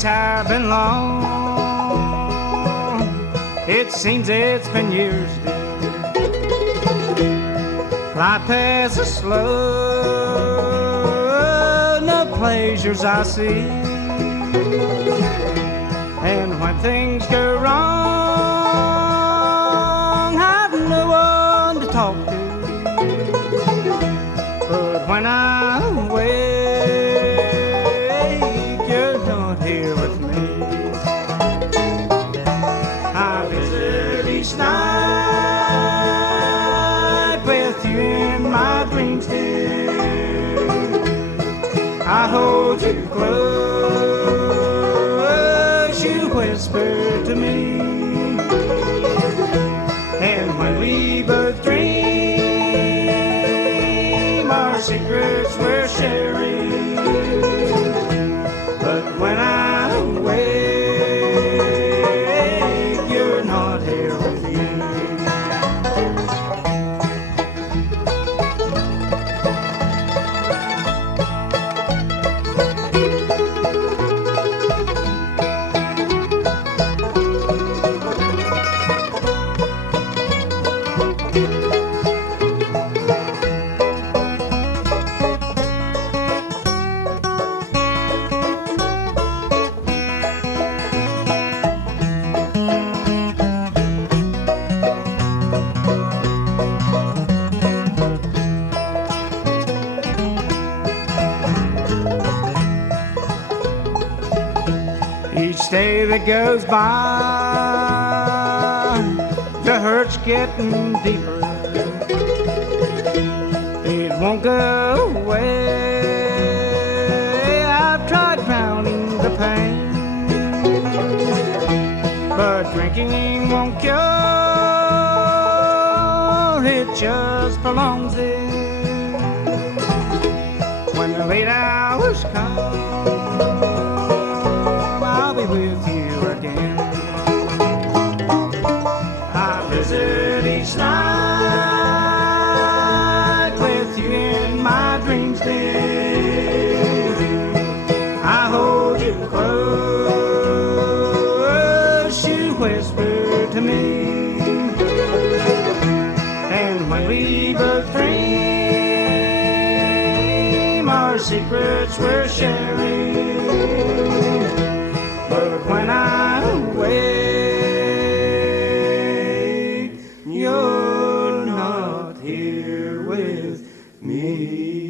weeks have been long. It seems it's been years, dear. Life passes slow, no pleasures I see. And when things go wrong, I've no one to talk to. But when I'm awake, you're not here with me. I visit each night with you in my dreams, dear. I hold you close, you whisper to me. And when we both dream, our secrets we're sharing. But when I'm awake, you're not here with me. Each day that goes by, the hurt's getting deeper. It won't go away. I've tried drowning the pain, but drinking won't cure. It just prolongs it. When the late hours come, I'll be with you again. I visit each night with you in my dreams, dear. I hold you close, you whisper to me. And when we both dream, our secrets we're sharing. But when I'm awake, you're not here with me.